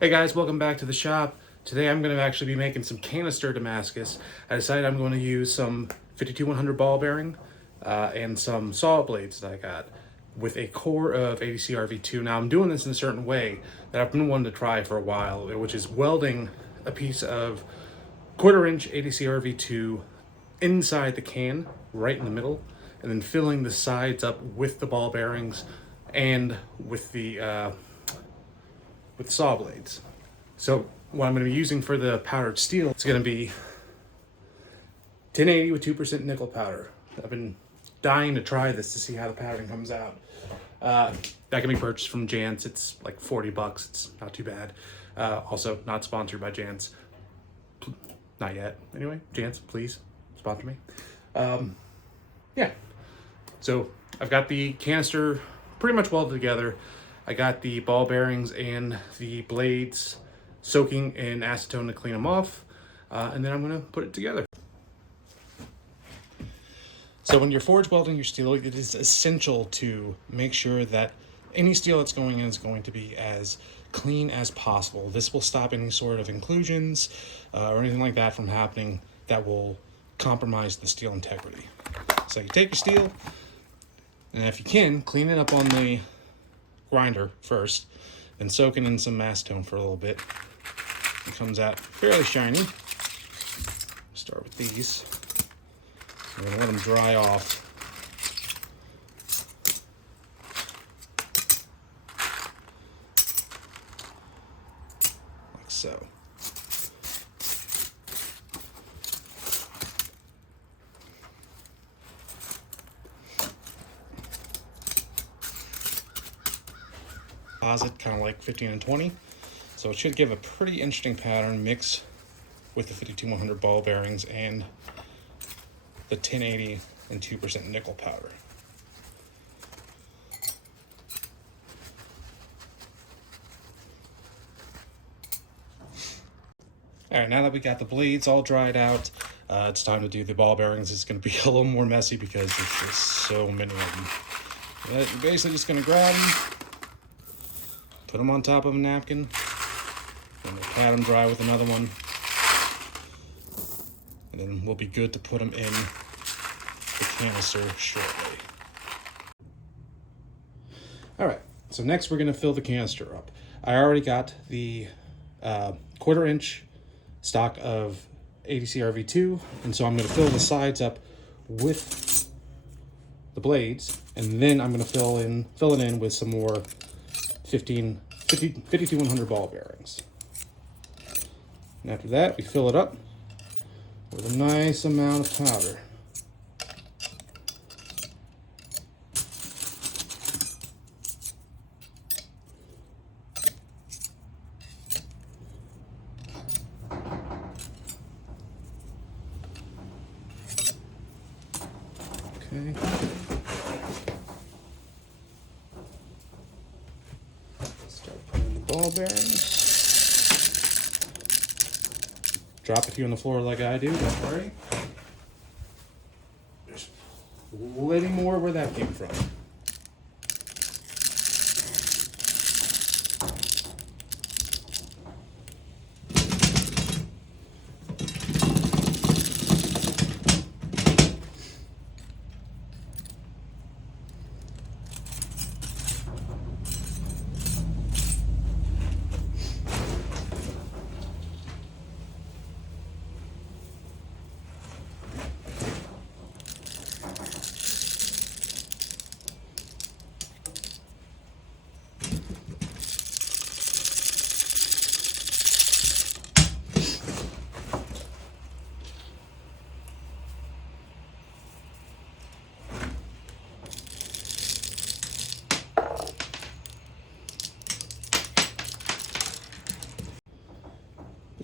Hey guys, welcome back to the shop. Today I'm going to actually be making some canister Damascus. I decided I'm going to use some 52100 ball bearing and some saw blades that I got with a core of ADC RV2. Now I'm doing this in a certain way that I've been wanting to try for a while, which is welding a piece of 1/4 inch ADC RV2 inside the can, right in the middle, and then filling the sides up with the ball bearings and with the saw blades. So what I'm going to be using for the powdered steel, it's going to be 1080 with 2% nickel powder. I've been dying to try this to see how the powdering comes out. That can be purchased from Jantz. It's like $40. It's not too bad. Also, not sponsored by Jantz. Not yet. Anyway, Jantz, please sponsor me. Yeah. So I've got the canister pretty much welded together. I got the ball bearings and the blades soaking in acetone to clean them off, and then I'm going to put it together. So when you're forge welding your steel, it is essential to make sure that any steel that's going in is going to be as clean as possible. This will stop any sort of inclusions or anything like that from happening that will compromise the steel integrity. So you take your steel, and if you can, clean it up on the grinder first, then soak it in some acetone for a little bit. It comes out fairly shiny. Start with these. I'm going to let them dry off. Like so. Deposit kind of like 15 and 20, so it should give a pretty interesting pattern mix with the 52100 ball bearings and the 1080 and 2% nickel powder. All right, now that we got the blades all dried out, it's time to do the ball bearings. It's going to be a little more messy because there's just so many of them. But you're basically just going to grab them, put them on top of a napkin, and we'll pat them dry with another one. And then we'll be good to put them in the canister shortly. All right, so next we're gonna fill the canister up. I already got the 1/4 inch stock of ADC RV2, and so I'm gonna fill the sides up with the blades, and then I'm gonna fill it in with some more 52100 ball bearings. And after that, we fill it up with a nice amount of powder. Okay. Start putting the ball bearings. Drop a few on the floor like I do, don't worry. There's plenty more where that came from.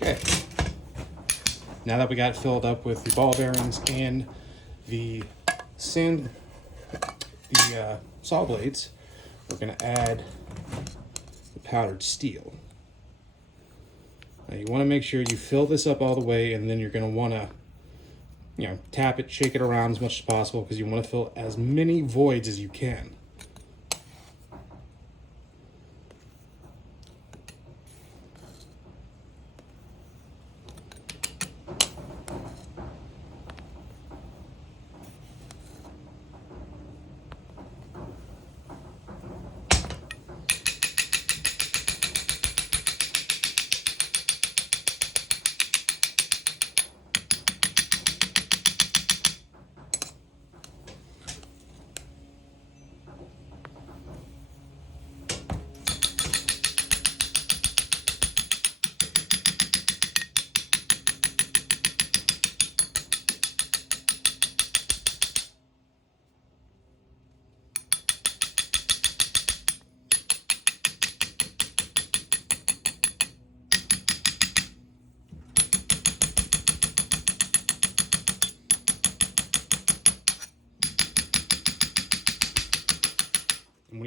Okay, now that we got filled up with the ball bearings and the saw blades, we're going to add the powdered steel. Now you want to make sure you fill this up all the way, and then you're going to want to tap it, shake it around as much as possible because you want to fill as many voids as you can.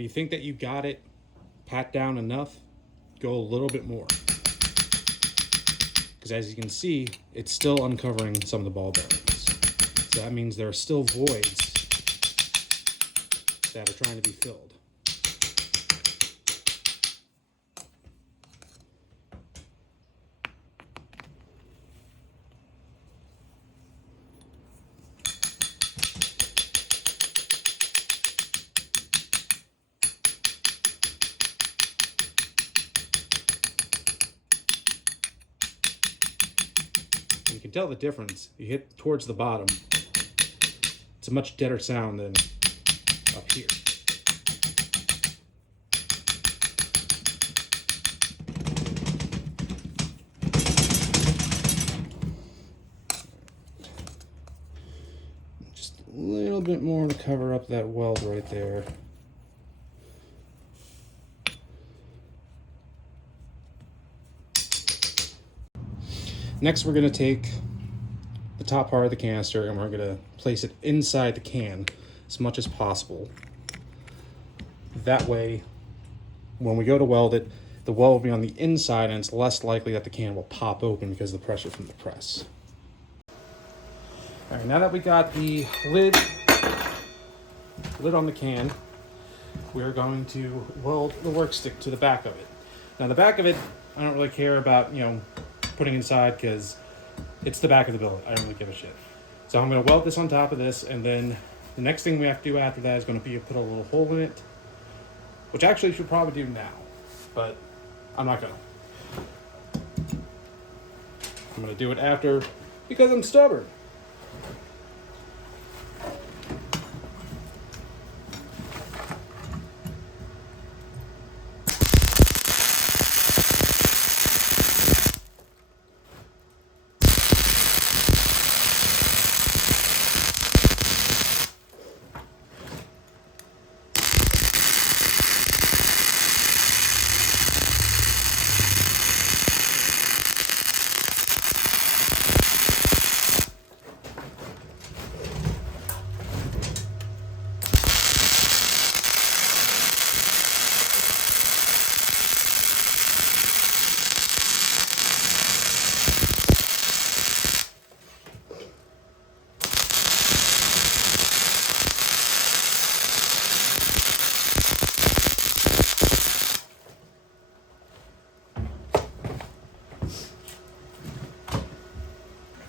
you think that you got it pat down enough, go a little bit more. Because as you can see, it's still uncovering some of the ball bearings. So that means there are still voids that are trying to be filled. You can tell the difference. You hit towards the bottom, it's a much deader sound than up here. Just a little bit more to cover up that weld right there. Next, we're going to take the top part of the canister and we're going to place it inside the can as much as possible. That way, when we go to weld it, the weld will be on the inside and it's less likely that the can will pop open because of the pressure from the press. All right, now that we got the lid on the can, we're going to weld the work stick to the back of it. Now the back of it, I don't really care about, putting inside because it's the back of the billet. I don't really give a shit. So I'm going to weld this on top of this, and then the next thing we have to do after that is going to be put a little hole in it, which actually should probably do now, but I'm not going to. I'm going to do it after because I'm stubborn.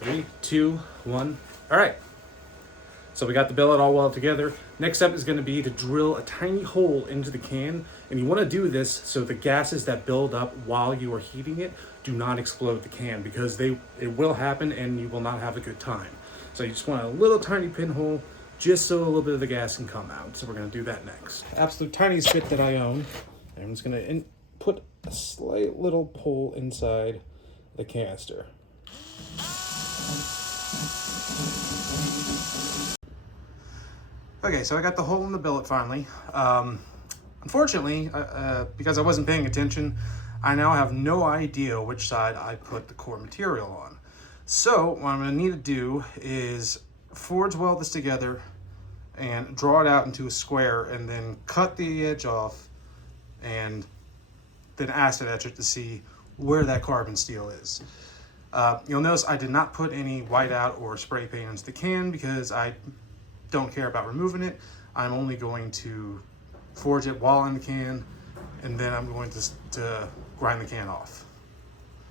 Three, two, one. All right. So we got the billet all welded together. Next step is going to be to drill a tiny hole into the can. And you want to do this so the gases that build up while you are heating it do not explode the can, because it will happen and you will not have a good time. So you just want a little tiny pinhole just so a little bit of the gas can come out. So we're going to do that next. Absolute tiniest bit that I own. I'm just going to put a slight little pull inside the canister. Okay, so I got the hole in the billet finally. Unfortunately, because I wasn't paying attention, I now have no idea which side I put the core material on. So what I'm going to need to do is forge weld this together and draw it out into a square and then cut the edge off and then acid etch it to see where that carbon steel is. You'll notice I did not put any whiteout or spray paint into the can because I don't care about removing it. I'm only going to forge it while in the can, and then I'm going to grind the can off.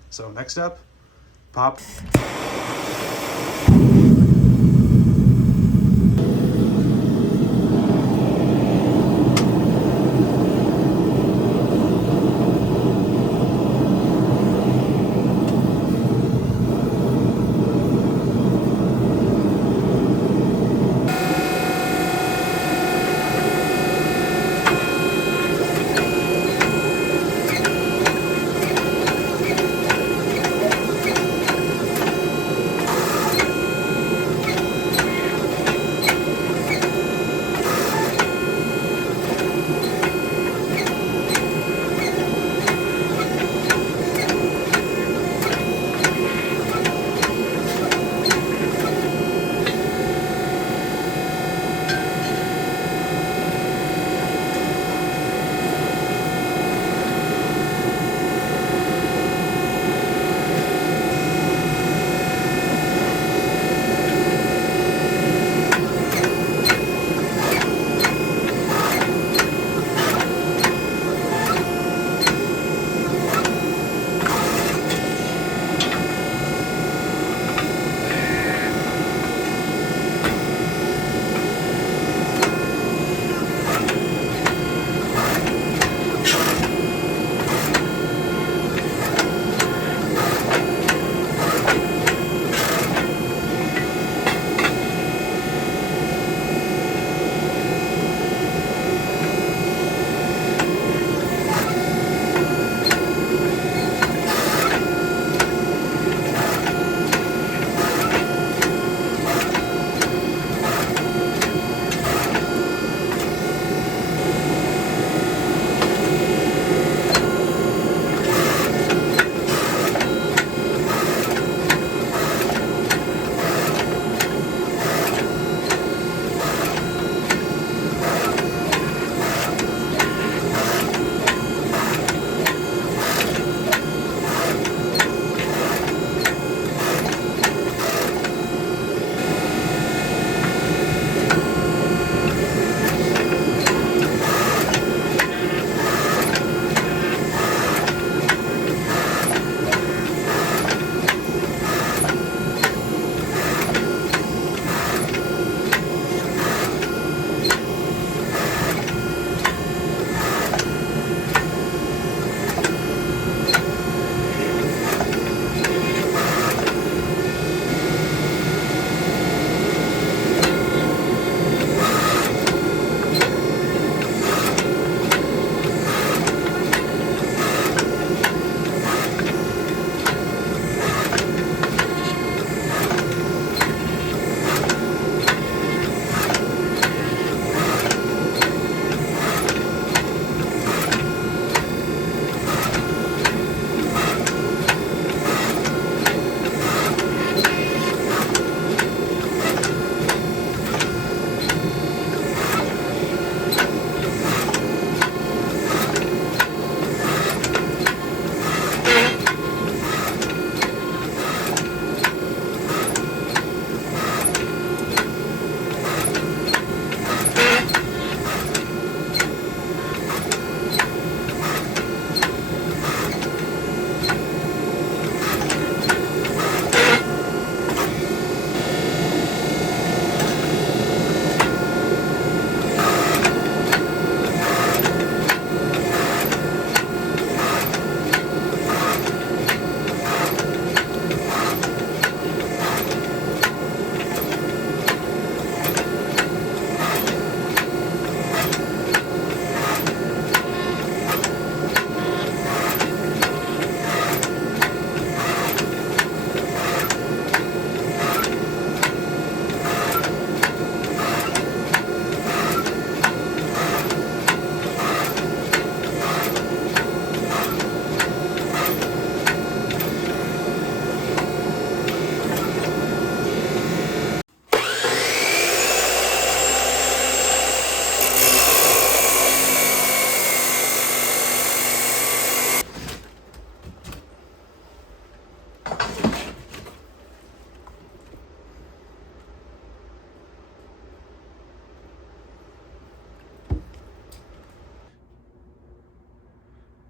So next up, pop.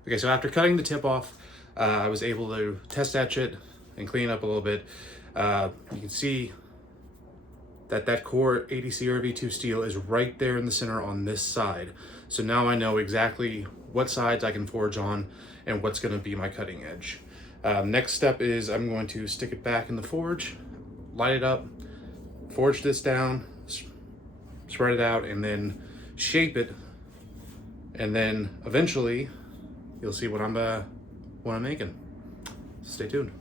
Okay, so after cutting the tip off, I was able to test etch it and clean it up a little bit. You can see that core 80 CRV2 steel is right there in the center on this side. So now I know exactly what sides I can forge on and what's gonna be my cutting edge. Next step is I'm going to stick it back in the forge, light it up, forge this down, spread it out, and then shape it. And then eventually you'll see what I'm making. So stay tuned.